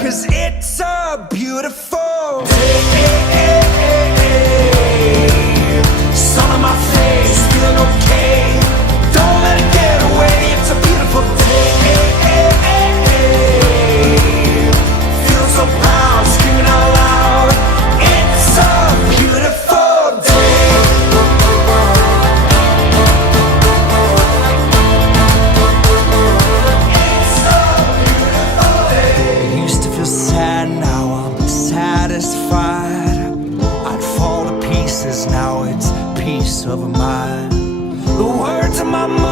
'cause it's a beautiful day. Sun on my face, feeling okay. Don't let it get away, it's a beautiful day. Feel so proud, screaming out loud. It's a beautiful day. It's a beautiful day. I used to feel sad, now I'm satisfied. I'd fall to pieces, now it's peace of mind. The words of my mother